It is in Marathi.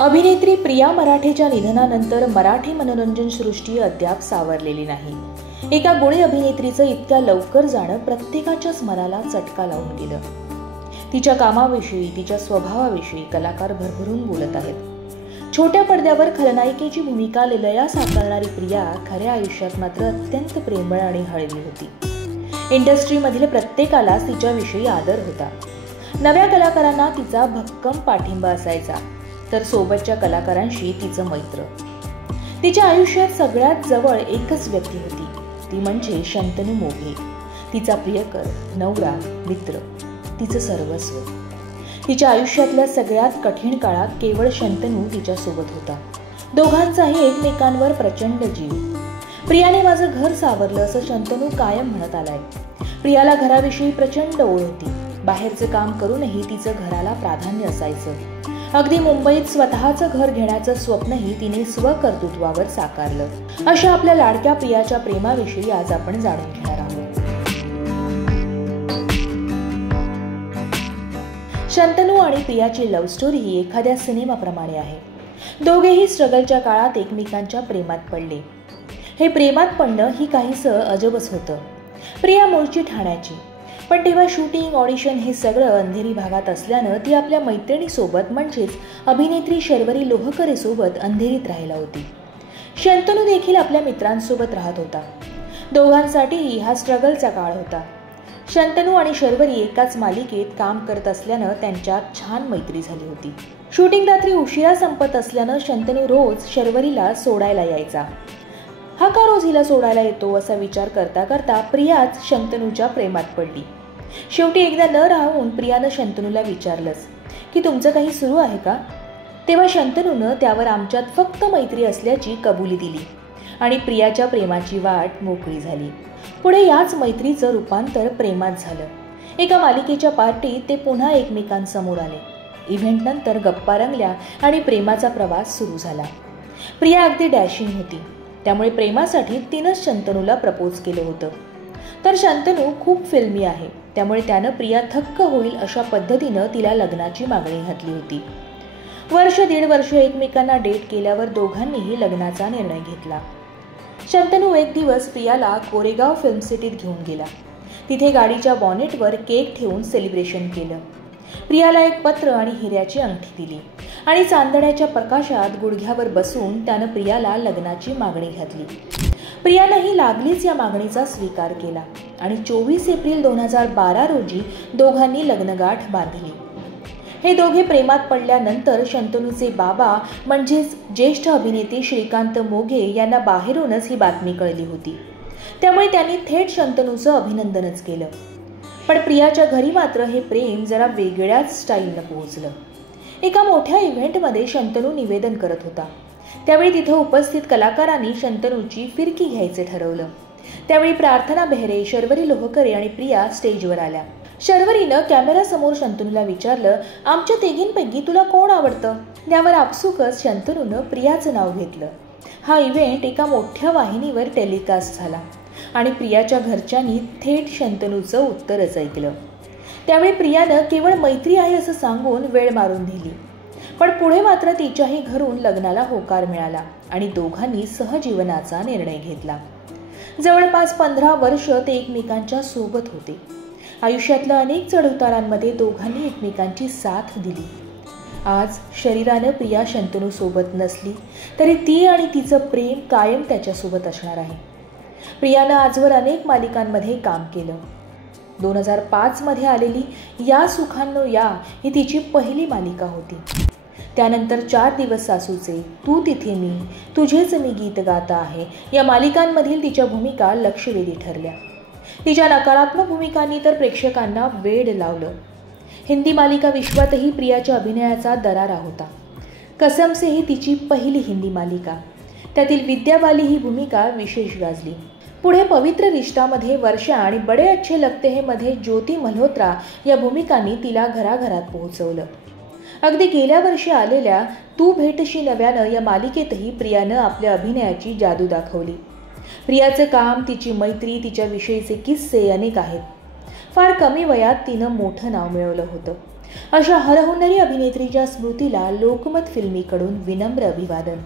अभिनेत्री प्रिया मराठेच्या निधनानंतर मराठी मनोरंजन सृष्टी अद्याप सावरलेली नाही. एका गुणी अभिनेत्रीचं इतक्या लवकर जाणं प्रत्येकाच्याच मनाला चटका लावून गेलं. तिच्या कामाविषयी, तिच्या स्वभावाविषयी कलाकार भरभरून बोलत आहेत. छोट्या पडद्यावर खलनायिकेची भूमिका ललया साकारणारी प्रिया खऱ्या आयुष्यात मात्र अत्यंत प्रेमळ आणि हळवी होती. इंडस्ट्रीमधील प्रत्येकालाच तिच्याविषयी आदर होता. नव्या कलाकारांना तिचा भक्कम पाठिंबा असायचा, तर सोबतच्या कलाकारांशी तिचं मैत्र. तिच्या आयुष्यात सगळ्यात जवळ एकच व्यक्ती होती, ती म्हणजे शंतनू मोघे. तिचा प्रियकर, नवरा, मित्र, तिचं सर्वस्व. तिच्या आयुष्यातल्या सगळ्यात कठीण काळात केवळ शंतनू तिच्यासोबत होता. दोघांचाही एकमेकांवर प्रचंड जीव. प्रियाने माझं घर सावरलं असं शंतनू कायम म्हणत आलाय. प्रियाला घराविषयी प्रचंड ओढ होती. बाहेरचं काम करूनही तिचं घराला प्राधान्य असायचं. अगदी मुंबईत स्वतःचं घर घेण्याचं स्वप्नही तिने स्वकर्तृत्वावर साकारलं. अशा आपल्या लाडक्या प्रियाच्या प्रेमाविषयी आज आपण जाणून घेणार आहोत. शंतनू आणि प्रियाची लव्ह स्टोरी ही एखाद्या सिनेमाप्रमाणे आहे. दोघेही स्ट्रगलच्या काळात एकमेकांच्या प्रेमात पडले. हे प्रेमात पडणं ही काहीसं अजबच होतं. प्रिया मूळची ठाण्याची, पण तेव्हा शूटिंग, ऑडिशन हे सगळं अंधेरी भागात असल्यानं ती आपल्या मैत्रिणीसोबत म्हणजेच अभिनेत्री शर्वरी लोहकरेसोबत अंधेरीत राहिला होती. शंतनू देखील आपल्या मित्रांसोबत राहत होता. दोघांसाठीही हा स्ट्रगलचा काळ होता. शंतनू आणि शर्वरी एकाच मालिकेत काम करत असल्यानं त्यांच्यात छान मैत्री झाली होती. शूटिंग रात्री उशिरा संपत असल्यानं शंतनू रोज शर्वरीला सोडायला यायचा. हा का रोज हिला सोडायला येतो असा विचार करता करता प्रियाच शंतनूच्या प्रेमात पडली. शेवटी एकदा न राहून प्रियानं शंतनूला विचारलंच की तुमचं काही सुरू आहे का. तेव्हा शंतनूनं त्यावर आमच्यात फक्त मैत्री असल्याची कबुली दिली आणि प्रियाच्या प्रेमाची वाट मोकळी झाली. पुढे याच मैत्रीचं रूपांतर प्रेमात झालं. एका मालिकेच्या पार्टीत ते पुन्हा एकमेकांसमोर आले. इव्हेंटनंतर गप्पा रंगल्या आणि प्रेमाचा प्रवास सुरू झाला. प्रिया अगदी डॅशिंग होती, त्यामुळे प्रेमासाठी तिनंच शंतनूला प्रपोज केलं होतं. तर शंतनू खूप फिल्मी आहे, त्यामुळे त्यानं प्रिया थक्क होईल अशा पद्धतीनं तिला लग्नाची मागणी घातली होती. वर्ष दीड वर्ष एकमेकांना डेट केल्यावर दोघांनीही लग्नाचा निर्णय घेतला. शंतनू एक दिवस प्रियाला कोरेगाव फिल्म सिटीत घेऊन गेला. तिथे गाडीच्या बॉनेटवर केक ठेवून सेलिब्रेशन केलं. प्रियाला एक पत्र आणि हिऱ्याची अंगठी दिली आणि चांदण्याच्या प्रकाशात गुडघ्यावर बसून त्यानं प्रियाला लग्नाची मागणी घातली. प्रियानंही लागलीच या मागणीचा स्वीकार केला आणि 24 एप्रिल 2012 रोजी दोघांनी लग्नगाठ बांधली. हे दोघे प्रेमात पडल्यानंतर शंतनूचे बाबा म्हणजेच ज्येष्ठ अभिनेते श्रीकांत मोघे यांना बाहेरूनच ही बातमी कळली होती. त्यामुळे त्यांनी थेट शंतनूचं अभिनंदनच केलं. पण प्रियाच्या घरी मात्र हे प्रेम जरा वेगळ्याच स्टाईलनं पोहोचलं. एका मोठ्या इव्हेंटमध्ये शंतनू निवेदन करत होता. त्यावेळी तिथं उपस्थित कलाकारांनी शंतनूची फिरकी घ्यायचे ठरवलं. त्यावेळी प्रार्थना बेहरे, शर्वरी लोहकरे आणि प्रिया स्टेजवर आल्या. शर्वरीनं कॅमेऱ्यासमोर शंतनूला विचारलं, आमच्या तिघींपैकी तुला कोण आवडतं. त्यावर आपसुकच शंतनूनं प्रियाचं नाव घेतलं. हा इव्हेंट एका मोठ्या वाहिनीवर टेलिकास्ट झाला आणि प्रियाच्या घरच्यांनी थेट शंतनूचं उत्तरच ऐकलं. त्यावेळी प्रियानं केवळ मैत्री आहे असं सांगून वेळ मारून दिली. पण पुढे मात्र तिच्याही घरून लग्नाला होकार मिळाला आणि दोघांनी सहजीवनाचा निर्णय घेतला. जवळपास 15 वर्ष ते एकमेकांच्या सोबत होते. आयुष्यातल्या अनेक चढउतारांमध्ये दोघांनी एकमेकांची साथ दिली. आज शरीरानं प्रिया शंतनू सोबत नसली तरी ती आणि तिचं प्रेम कायम त्याच्यासोबत असणार आहे. प्रियानं आजवर अनेक मालिकांमध्ये काम केलं. 2005 मध्ये आलेली या सुखांनो या ही तिची पहिली मालिका होती. त्यानंतर 4 दिवस सासूचे, तू तिथे मी, तुझेच मी गीत गाता आहे या मालिकांमधील तिच्या भूमिका लक्षवेधी ठरल्या. तिच्या नकारात्मक भूमिकांनी तर प्रेक्षकांना वेड लावलं. हिंदी मालिका विश्वातही प्रियाच्या अभिनयाचा दरारा होता. कसम से ही तिची पहिली हिंदी मालिका. त्यातील विद्या बाली ही भूमिका विशेष गाजली. पुढे पवित्र रिश्तामध्ये वर्षा आणि बडे अच्छे लगते हैं मध्ये ज्योती मल्होत्रा या भूमिकांनी तिला घराघरात पोहोचवलं. अगदी गेल्या वर्षी आलेल्या तू भेटशी नव्यानं या मालिकेतही प्रियानं आपल्या अभिनयाची जादू दाखवली. प्रियाचं काम, तिची मैत्री, तिच्याविषयीचे किस्से अनेक आहेत. फार कमी वयात तिनं मोठं नाव मिळवलं होतं. अशा हरहुन्नरी अभिनेत्रीच्या स्मृतीला लोकमत फिल्मीकडून विनम्र अभिवादन.